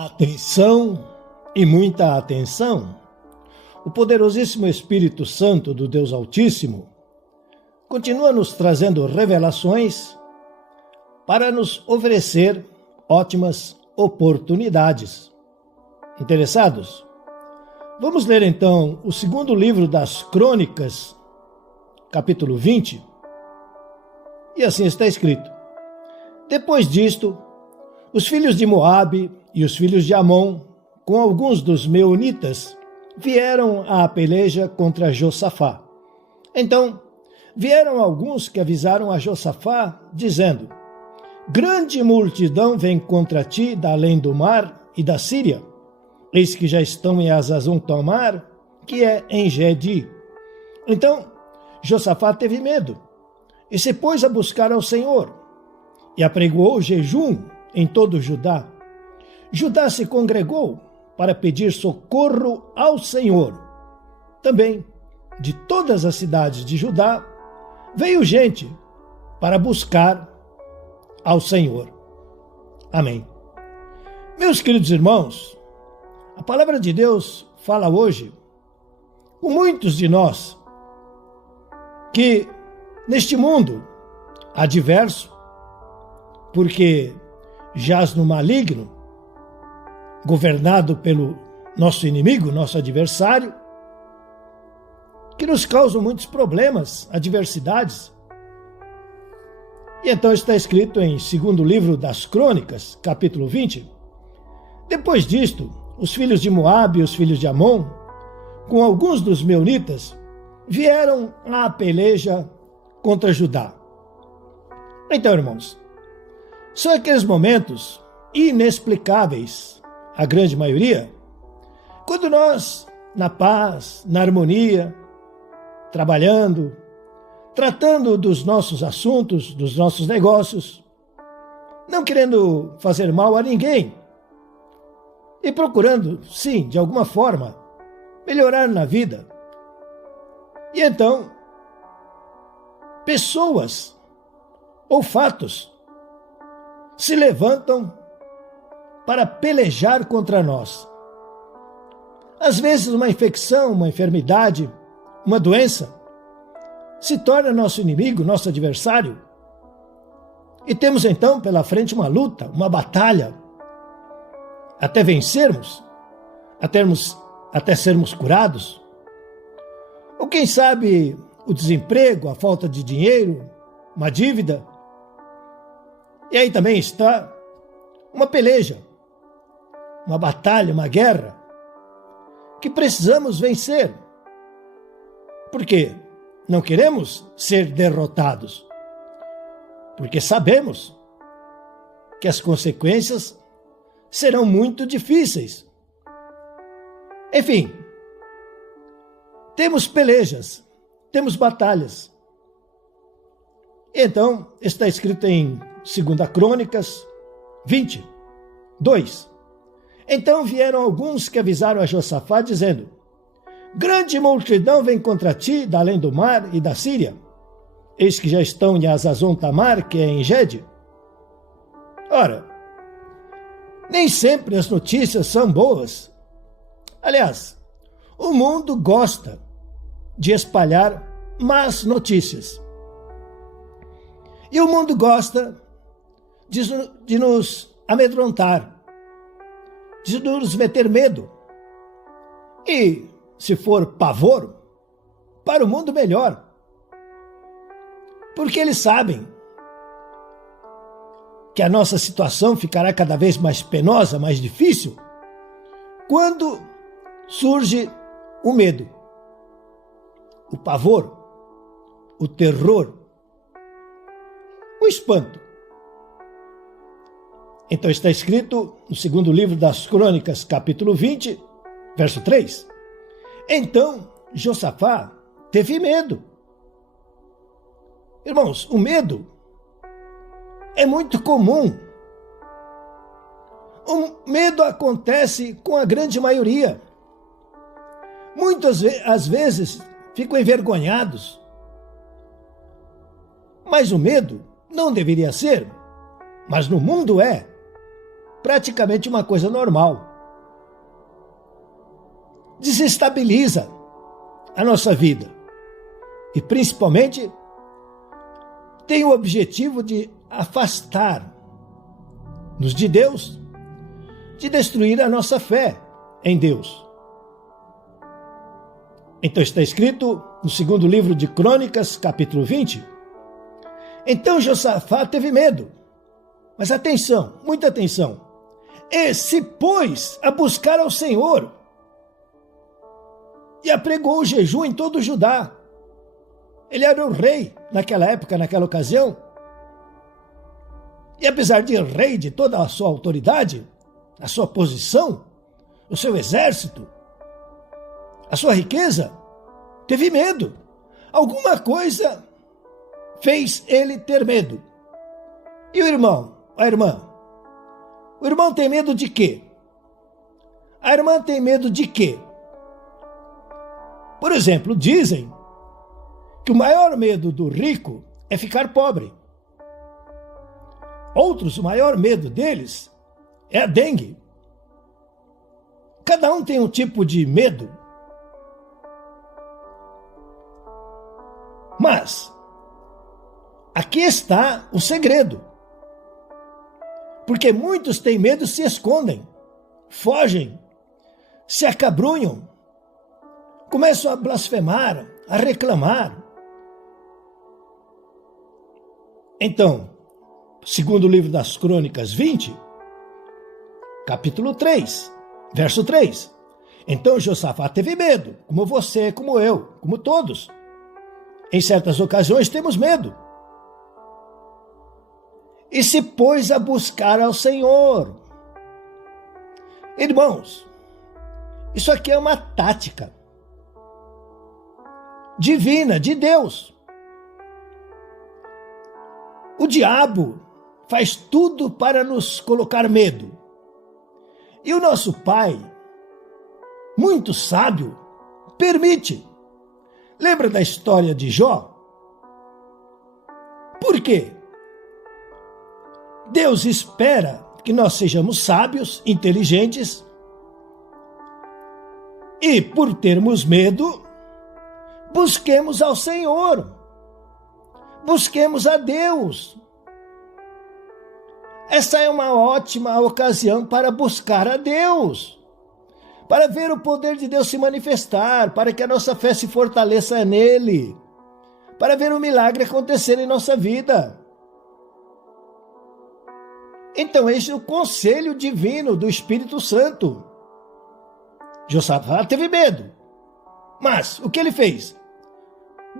Atenção e muita atenção. O poderosíssimo Espírito Santo do Deus Altíssimo continua nos trazendo revelações para nos oferecer ótimas oportunidades. Interessados? Vamos ler então o segundo livro das Crônicas, capítulo 20. E assim está escrito: Depois disto, os filhos de Moabe e os filhos de Amon, com alguns dos meunitas, vieram à peleja contra Josafá. Então, vieram alguns que avisaram a Josafá, dizendo: Grande multidão vem contra ti da além do mar e da Síria. Eis que já estão em Hazazon-Tamar, que é em Gedi. Então, Josafá teve medo e se pôs a buscar ao Senhor e apregoou jejum em todo Judá. Judá se congregou para pedir socorro ao Senhor. Também, de todas as cidades de Judá, veio gente para buscar ao Senhor. Amém. Meus queridos irmãos, a palavra de Deus fala hoje com muitos de nós que neste mundo adverso, porque jaz no maligno, governado pelo nosso inimigo, nosso adversário, que nos causam muitos problemas, adversidades. E então está escrito em segundo livro das Crônicas, capítulo 20, Depois disto, os filhos de Moabe e os filhos de Amon, com alguns dos meunitas, vieram à peleja contra Judá. Então, irmãos, são aqueles momentos inexplicáveis, a grande maioria, quando nós, na paz, na harmonia, trabalhando, tratando dos nossos assuntos, dos nossos negócios, não querendo fazer mal a ninguém e procurando, sim, de alguma forma, melhorar na vida. E então, pessoas ou fatos se levantam para pelejar contra nós. Às vezes uma infecção, uma enfermidade, uma doença se torna nosso inimigo, nosso adversário. E temos então pela frente uma luta, uma batalha, até vencermos, até sermos curados. Ou quem sabe o desemprego, a falta de dinheiro, uma dívida. E aí também está uma peleja, uma batalha, uma guerra, que precisamos vencer. Por quê? Não queremos ser derrotados, porque sabemos que as consequências serão muito difíceis. Enfim, temos pelejas, temos batalhas. Então, está escrito em 2 Crônicas 20, 2. Então vieram alguns que avisaram a Josafá, dizendo: Grande multidão vem contra ti da além do mar e da Síria. Eis que já estão em Hazazon-Tamar, que é em Gedi. Ora, nem sempre as notícias são boas. Aliás, o mundo gosta de espalhar más notícias. E o mundo gosta de nos amedrontar, de nos meter medo. E, se for pavor, para o mundo melhor. Porque eles sabem que a nossa situação ficará cada vez mais penosa, mais difícil, quando surge o medo, o pavor, o terror, o espanto. Então está escrito no segundo livro das Crônicas, capítulo 20, verso 3. Então Josafá teve medo. Irmãos, o medo é muito comum. O medo acontece com a grande maioria. Muitas às vezes ficam envergonhados. Mas o medo não deveria ser, mas no mundo é. praticamente uma coisa normal. Desestabiliza a nossa vida e, principalmente, tem o objetivo de afastar-nos de Deus, de destruir a nossa fé em Deus. Então está escrito no segundo livro de Crônicas, capítulo 20. Então Josafá teve medo. Mas atenção, muita atenção. E se pôs a buscar ao Senhor e apregou o jejum em todo o Judá. Ele era o rei naquela época, naquela ocasião. E apesar de rei, de toda a sua autoridade, a sua posição, o seu exército, a sua riqueza, teve medo. Alguma coisa fez ele ter medo. E o irmão, a irmã? O irmão tem medo de quê? A irmã tem medo de quê? Por exemplo, dizem que o maior medo do rico é ficar pobre. Outros, o maior medo deles é a dengue. Cada um tem um tipo de medo. Mas aqui está o segredo. Porque muitos têm medo e se escondem, fogem, se acabrunham, começam a blasfemar, a reclamar. Então, segundo o livro das Crônicas 20, capítulo 3, verso 3. Então Josafá teve medo, como você, como eu, como todos. Em certas ocasiões temos medo. E se pôs a buscar ao Senhor. Irmãos, isso aqui é uma tática divina, de Deus. O diabo faz tudo para nos colocar medo. E o nosso Pai, muito sábio, permite. Lembra da história de Jó? Por quê? Deus espera que nós sejamos sábios, inteligentes, e por termos medo, busquemos ao Senhor, busquemos a Deus. Essa é uma ótima ocasião para buscar a Deus, para ver o poder de Deus se manifestar, para que a nossa fé se fortaleça nele, para ver o milagre acontecer em nossa vida. Então, esse é o conselho divino do Espírito Santo. Josafá teve medo, mas o que ele fez?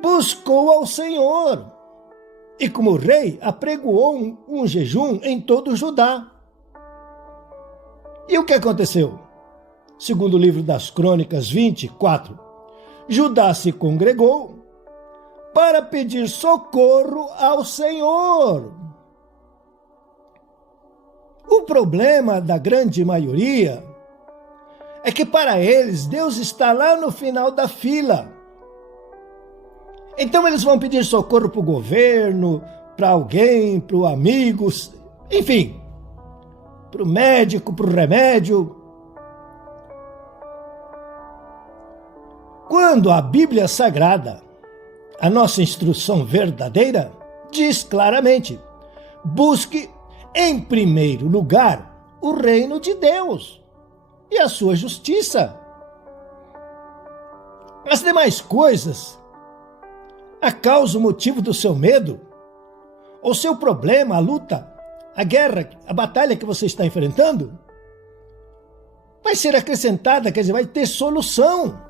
Buscou ao Senhor e, como rei, apregoou um jejum em todo o Judá. E o que aconteceu? Segundo o livro das Crônicas 24, Judá se congregou para pedir socorro ao Senhor. O problema da grande maioria é que para eles Deus está lá no final da fila. Então eles vão pedir socorro para o governo, para alguém, para o amigo, enfim, para o médico, para o remédio. Quando a Bíblia Sagrada, a nossa instrução verdadeira, diz claramente: busque em primeiro lugar o reino de Deus e a sua justiça. As demais coisas, a causa, o motivo do seu medo, ou seu problema, a luta, a guerra, a batalha que você está enfrentando, vai ser acrescentada, quer dizer, vai ter solução.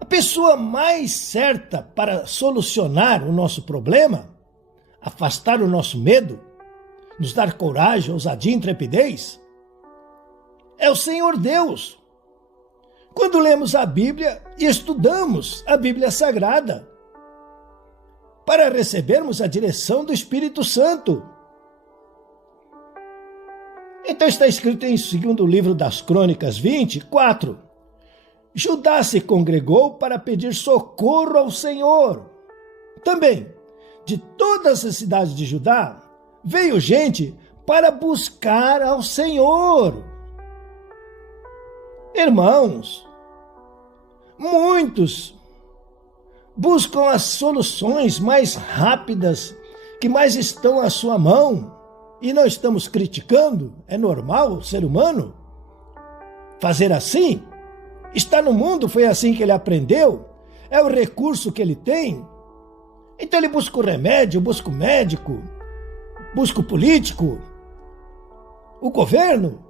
A pessoa mais certa para solucionar o nosso problema, afastar o nosso medo, nos dar coragem, ousadia e intrepidez, é o Senhor Deus. Quando lemos a Bíblia e estudamos a Bíblia Sagrada, para recebermos a direção do Espírito Santo. Então está escrito em segundo livro das Crônicas 24, Judá se congregou para pedir socorro ao Senhor. Também, de todas as cidades de Judá, veio gente para buscar ao Senhor. Irmãos, muitos buscam as soluções mais rápidas, que mais estão à sua mão, e não estamos criticando, é normal o ser humano fazer assim. Está no mundo, foi assim que ele aprendeu, é o recurso que ele tem. Então ele busca o remédio, busca o médico, busca o político, o governo.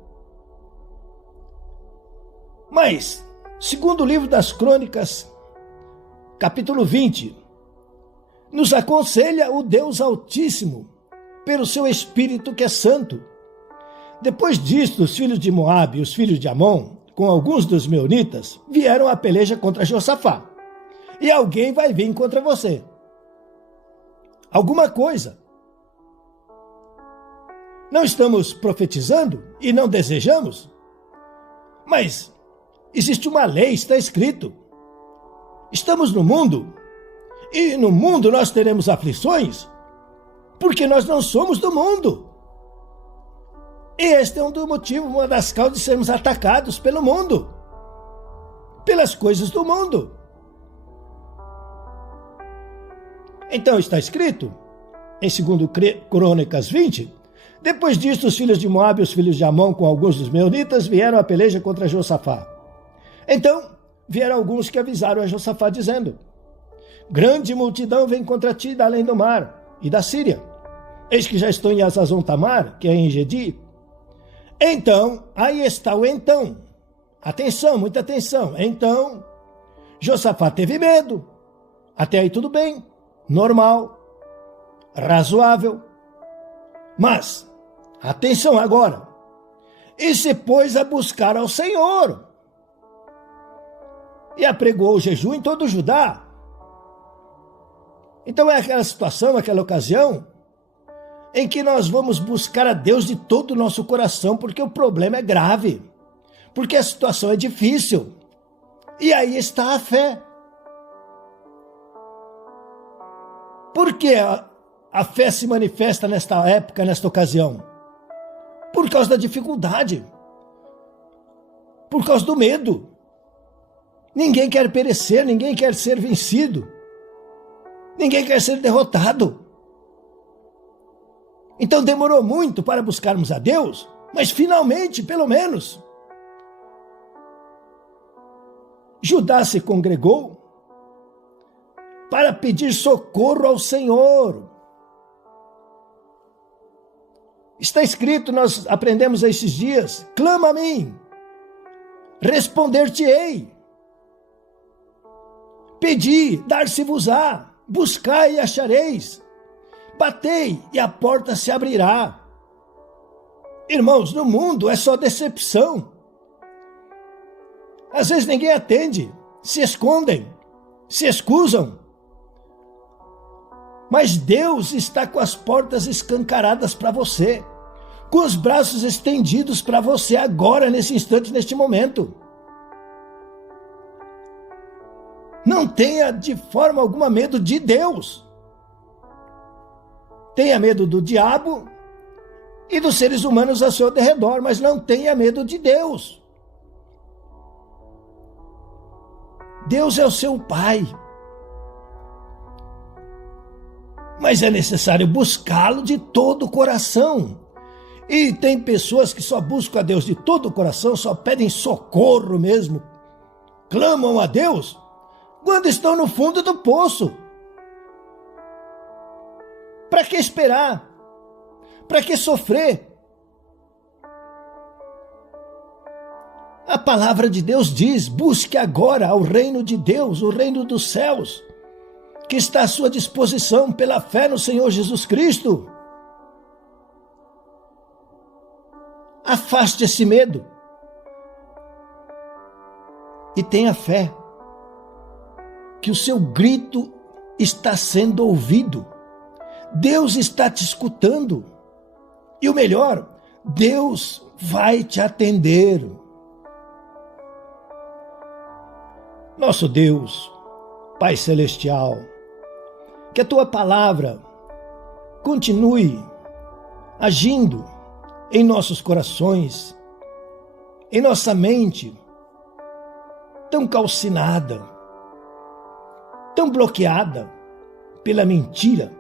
Mas, segundo o livro das Crônicas, capítulo 20, nos aconselha o Deus Altíssimo, pelo seu Espírito que é santo. Depois disto, os filhos de Moabe e os filhos de Amon, com alguns dos meunitas, vieram à peleja contra Josafá. E alguém vai vir contra você. Alguma coisa. Não estamos profetizando e não desejamos? Mas existe uma lei, está escrito. Estamos no mundo, e no mundo nós teremos aflições, porque nós não somos do mundo. E este é um dos motivos, uma das causas de sermos atacados pelo mundo, pelas coisas do mundo. Então está escrito, em 2 Crônicas 20, depois disto os filhos de Moabe e os filhos de Amon, com alguns dos meunitas, vieram à peleja contra Josafá. Então vieram alguns que avisaram a Josafá, dizendo: grande multidão vem contra ti da além do mar e da Síria. Eis que já estou em Hazazon Tamar, que é em Gedi. Então, aí está o então. Atenção, muita atenção. Então, Josafá teve medo. Até aí tudo bem, normal, razoável. Mas, atenção agora. E se pôs a buscar ao Senhor. E apregou o jejum em todo o Judá. Então é aquela situação, aquela ocasião, em que nós vamos buscar a Deus de todo o nosso coração, porque o problema é grave, porque a situação é difícil. E aí está a fé. Por que a fé se manifesta nesta época, nesta ocasião? Por causa da dificuldade, por causa do medo. Ninguém quer perecer, ninguém quer ser vencido, ninguém quer ser derrotado. Então demorou muito para buscarmos a Deus, mas finalmente, pelo menos, Judá se congregou para pedir socorro ao Senhor. Está escrito, nós aprendemos esses dias: clama a mim, responder-te-ei. Pedi, dar-se-vos-á, buscai e achareis. Batei e a porta se abrirá. Irmãos, no mundo é só decepção. Às vezes ninguém atende, se escondem, se excusam. Mas Deus está com as portas escancaradas para você, com os braços estendidos para você agora, nesse instante, neste momento. Não tenha de forma alguma medo de Deus. Tenha medo do diabo e dos seres humanos ao seu derredor, mas não tenha medo de Deus. Deus é o seu Pai. Mas é necessário buscá-lo de todo o coração. E tem pessoas que só buscam a Deus de todo o coração, só pedem socorro mesmo, clamam a Deus quando estão no fundo do poço. Para que esperar? Para que sofrer? A palavra de Deus diz: busque agora o reino de Deus, o reino dos céus, que está à sua disposição pela fé no Senhor Jesus Cristo. Afaste esse medo e tenha fé que o seu grito está sendo ouvido. Deus está te escutando. E o melhor, Deus vai te atender. Nosso Deus, Pai Celestial, que a Tua palavra continue agindo em nossos corações, em nossa mente, tão calcinada, tão bloqueada pela mentira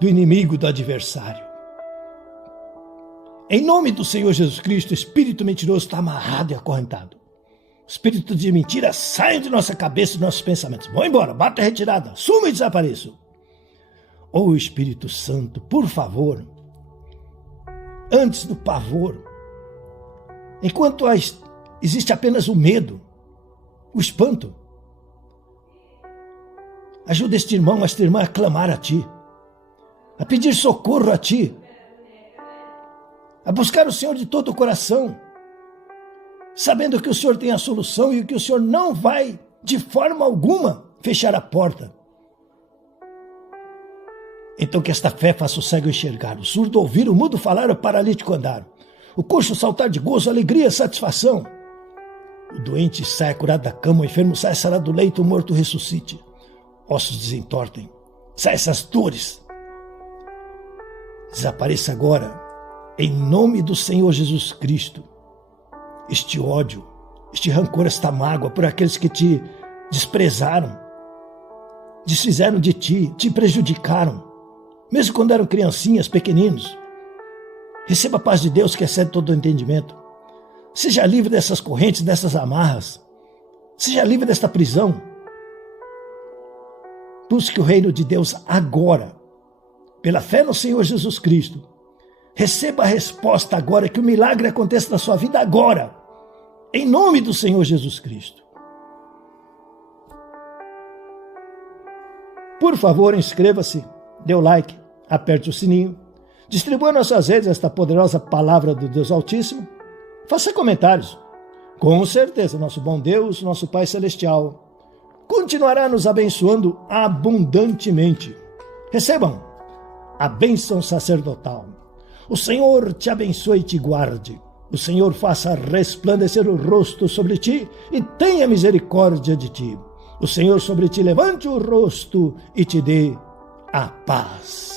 do inimigo, do adversário. Em nome do Senhor Jesus Cristo, o espírito mentiroso está amarrado e acorrentado. O espírito de mentira sai de nossa cabeça e de nossos pensamentos. Vão embora, bata a retirada, suma e desapareça. Ô Espírito Santo, por favor, antes do pavor, enquanto existe apenas o medo, o espanto, ajuda este irmão, esta irmã a clamar a Ti, a pedir socorro a Ti, a buscar o Senhor de todo o coração, sabendo que o Senhor tem a solução e que o Senhor não vai, de forma alguma, fechar a porta. Então que esta fé faça o cego enxergar, o surdo ouvir, o mudo falar, o paralítico andar, o coxo saltar de gozo, alegria, satisfação. O doente saia curado da cama, o enfermo saia sarado do leito, o morto ressuscite. Ossos desentortem, saia essas dores. Desapareça agora, em nome do Senhor Jesus Cristo, este ódio, este rancor, esta mágoa por aqueles que te desprezaram, desfizeram de ti, te prejudicaram, mesmo quando eram criancinhas, pequeninos. Receba a paz de Deus que excede todo o entendimento. Seja livre dessas correntes, dessas amarras. Seja livre desta prisão. Busque o reino de Deus agora, pela fé no Senhor Jesus Cristo. Receba a resposta agora, que o milagre aconteça na sua vida agora, em nome do Senhor Jesus Cristo. Por favor, inscreva-se, dê o like, aperte o sininho, distribua nas suas redes esta poderosa palavra do Deus Altíssimo, faça comentários. Com certeza, nosso bom Deus, nosso Pai Celestial, continuará nos abençoando abundantemente. Recebam a bênção sacerdotal. O Senhor te abençoe e te guarde. O Senhor faça resplandecer o rosto sobre ti e tenha misericórdia de ti. O Senhor sobre ti levante o rosto e te dê a paz.